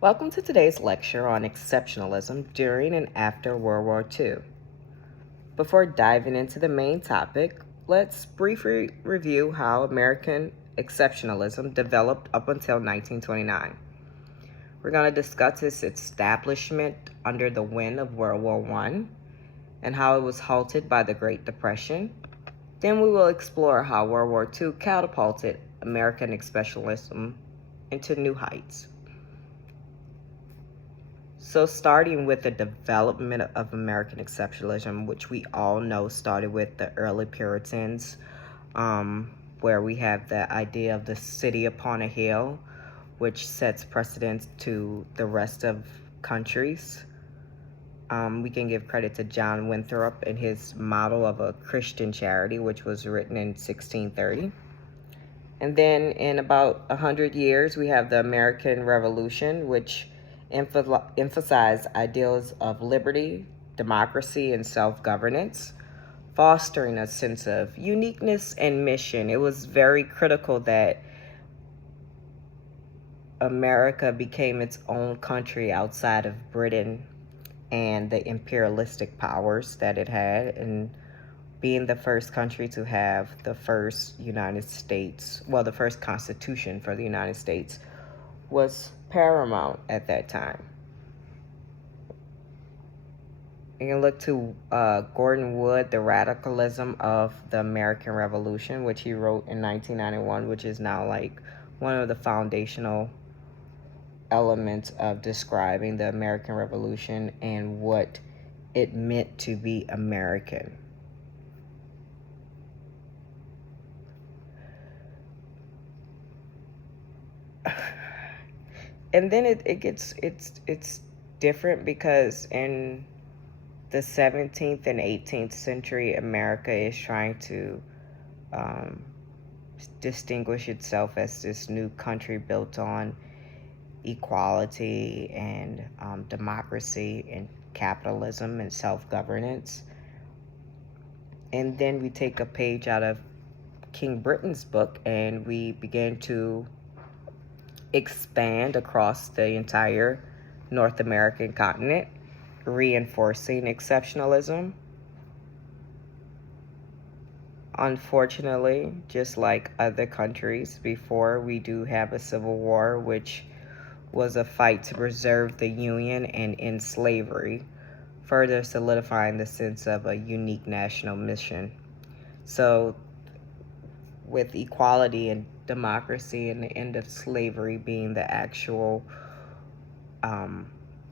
Welcome to today's lecture on exceptionalism during and after World War II. Before diving into the main topic, let's briefly review how American exceptionalism developed up until 1929. We're going to discuss its establishment under the wind of World War I and how it was halted by the Great Depression. Then we will explore how World War II catapulted American exceptionalism into new heights. So starting with the development of American exceptionalism, which we all know started with the early Puritans, where we have the idea of the city upon a hill, which sets precedence to the rest of countries. We can give credit to John Winthrop and his model of a Christian charity, which was written in 1630. And then in about 100 years, we have the American Revolution, which emphasized ideals of liberty, democracy, and self-governance, fostering a sense of uniqueness and mission. It was very critical that America became its own country outside of Britain and the imperialistic powers that it had, and being the first country to have the first United States, the first Constitution for the United States was paramount at that time. You can look to Gordon Wood, The Radicalism of the American Revolution, which he wrote in 1991, which is now like one of the foundational elements of describing the American Revolution and what it meant to be American. And then it's different because in the 17th and 18th century, America is trying to distinguish itself as this new country built on equality and democracy and capitalism and self-governance. And then we take a page out of King Britain's book and we begin to expand across the entire North American continent, reinforcing exceptionalism. Unfortunately, just like other countries before, we do have a civil war, which was a fight to preserve the Union and end slavery, further solidifying the sense of a unique national mission. So with equality and democracy and the end of slavery being the actual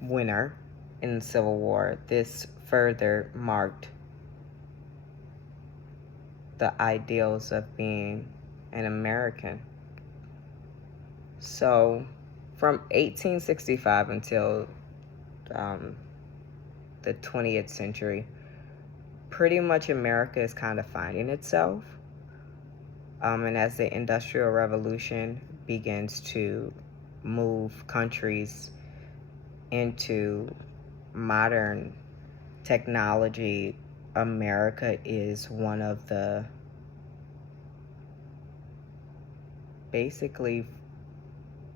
winner in the Civil War, this further marked the ideals of being an American. So from 1865 until the 20th century, pretty much America is kind of finding itself. And as the Industrial Revolution begins to move countries into modern technology, America is one of the basically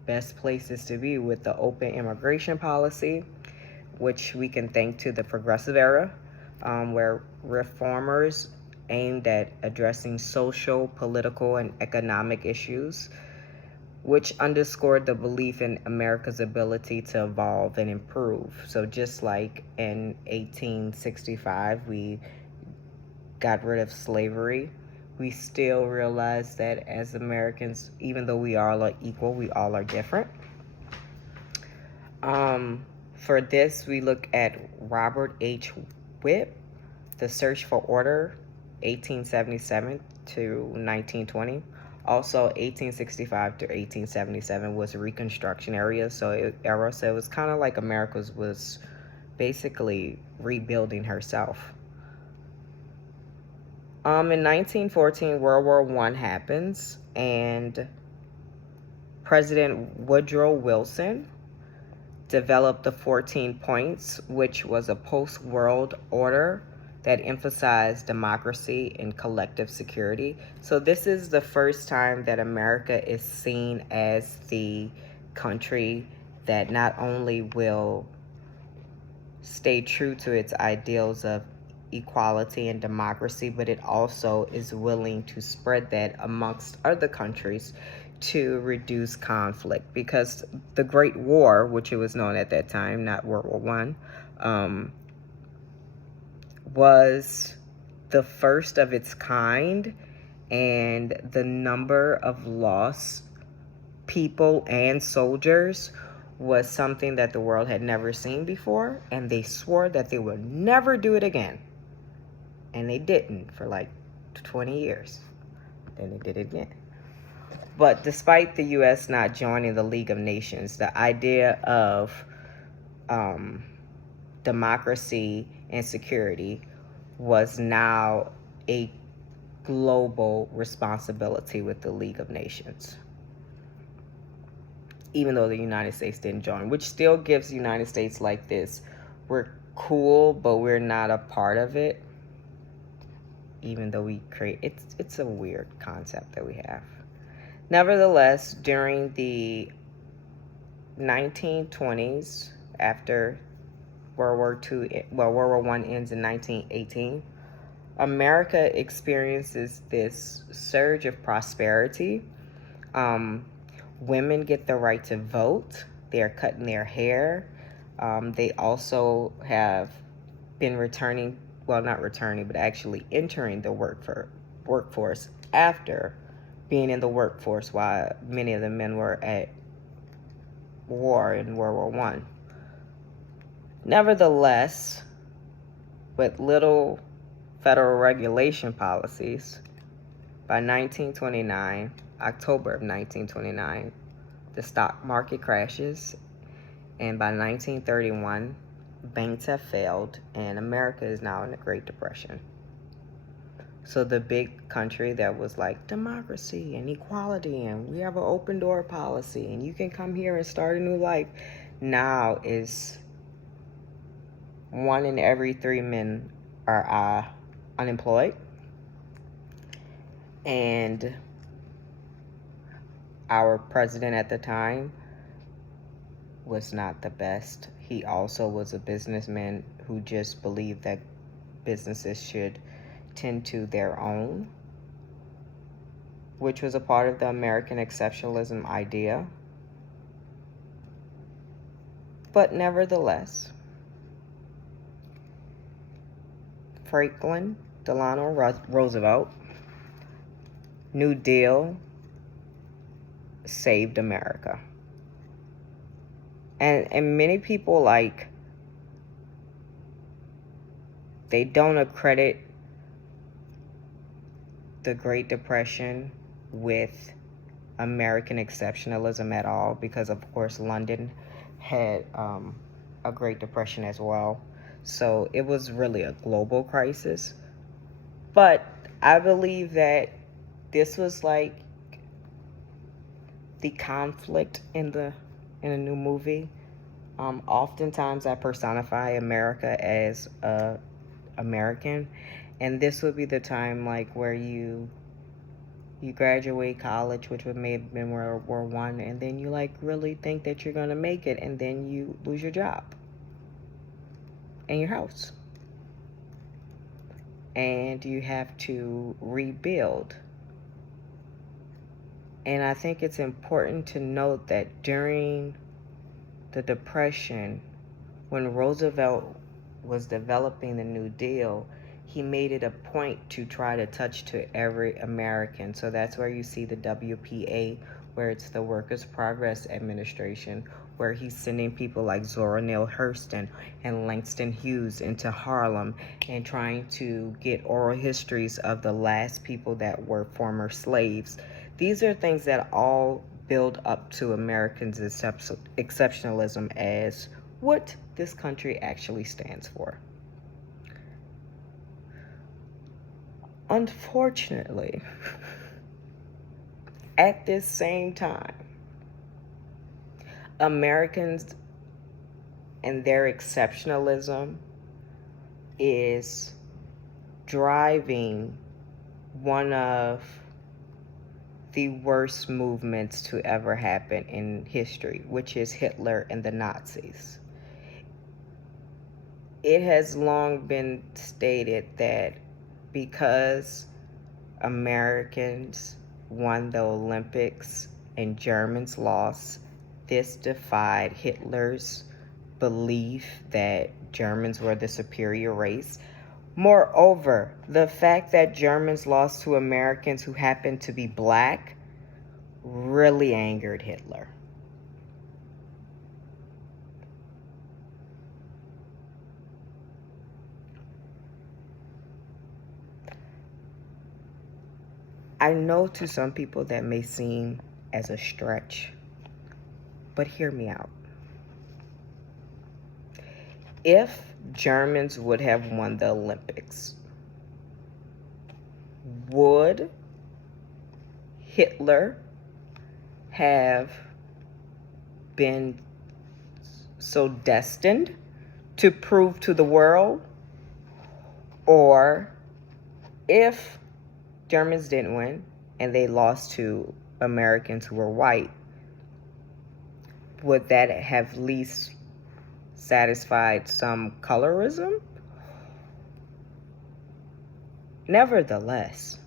best places to be with the open immigration policy, which we can thank to the Progressive Era, where reformers aimed at addressing social, political, and economic issues, which underscored the belief in America's ability to evolve and improve. So just like in 1865, we got rid of slavery, we still realize that as Americans, even though we all are equal, we all are different. For this, we look at Robert H. Whipp, The Search for Order, 1877 to 1920. Also, 1865 to 1877 was a Reconstruction era, so it was kind of like America was basically rebuilding herself. In 1914, World War I happens, and President Woodrow Wilson developed the 14 points, which was a post-world order that emphasized democracy and collective security. So this is the first time that America is seen as the country that not only will stay true to its ideals of equality and democracy, but it also is willing to spread that amongst other countries to reduce conflict. Because the Great War, which it was known at that time, not World War One, was the first of its kind, and the number of lost people and soldiers was something that the world had never seen before, and they swore that they would never do it again. And they didn't for like 20 years. Then they did it again. But despite the U.S. not joining the League of Nations, the idea of democracy and security was now a global responsibility with the League of Nations, even though the United States didn't join, which still gives the United States like this: we're cool, but we're not a part of it, even though we create, it's a weird concept that we have. Nevertheless, during the 1920s, after World War I ends in 1918, America experiences this surge of prosperity. Women get the right to vote. They're cutting their hair. They also have been returning, well, not returning, but actually entering the workforce after being in the workforce while many of the men were at war in World War I. Nevertheless, with little federal regulation policies, by 1929, October of 1929, the stock market crashes, and by 1931, banks have failed, and America is now in the Great Depression. So the big country that was like democracy and equality, and we have an open door policy, and you can come here and start a new life, now is 1 in every 3 men are unemployed. And our president at the time was not the best. He also was a businessman who just believed that businesses should tend to their own, which was a part of the American exceptionalism idea. But nevertheless, Franklin Delano Roosevelt, New Deal saved America. And many people, like, they don't accredit the Great Depression with American exceptionalism at all, because of course London had a Great Depression as well. So it was really a global crisis. But I believe that this was like the conflict in a new movie. Oftentimes I personify America as a American, and this would be the time like where you graduate college, which may have been World War One, and then you like really think that you're gonna make it, and then you lose your job and your house, and you have to rebuild. And I think it's important to note that during the Depression, when Roosevelt was developing the New Deal, he made it a point to try to touch to every American. So that's where you see the WPA, where it's the Workers' Progress Administration, where he's sending people like Zora Neale Hurston and Langston Hughes into Harlem and trying to get oral histories of the last people that were former slaves. These are things that all build up to Americans' exceptionalism as what this country actually stands for. Unfortunately, at this same time, Americans and their exceptionalism is driving one of the worst movements to ever happen in history, which is Hitler and the Nazis. It has long been stated that because Americans won the Olympics and Germans lost, this defied Hitler's belief that Germans were the superior race. Moreover, the fact that Germans lost to Americans who happened to be black really angered Hitler. I know to some people that may seem as a stretch, but hear me out. If Germans would have won the Olympics, would Hitler have been so destined to prove to the world? Or if Germans didn't win and they lost to Americans who were white, would that have at least satisfied some colorism? Nevertheless,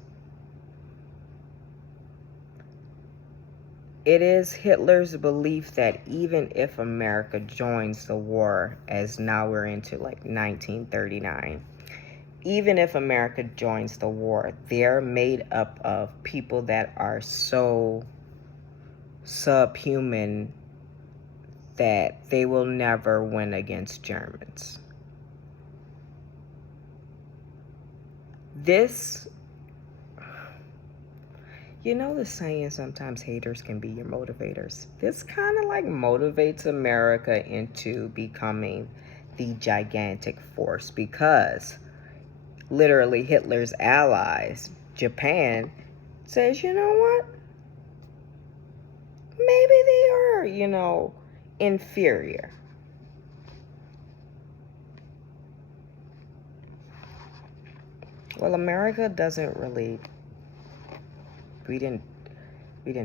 it is Hitler's belief that even if America joins the war, as now we're into like 1939, even if America joins the war, they're made up of people that are so subhuman that they will never win against Germans. This, you know the saying, sometimes haters can be your motivators. This kind of like motivates America into becoming the gigantic force, because literally Hitler's allies, Japan, says, you know what? Maybe they are, inferior. Well, America doesn't really, we didn't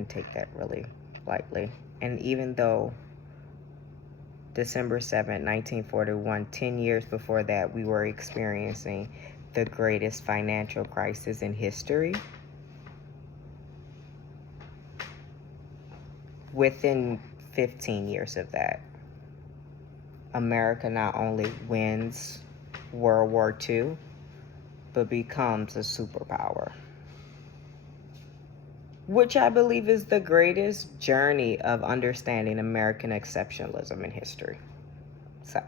take that really lightly. And even though December 7th, 1941, 10 years before that, we were experiencing the greatest financial crisis in history, within 15 years of that, America not only wins World War II, but becomes a superpower, which I believe is the greatest journey of understanding American exceptionalism in history. So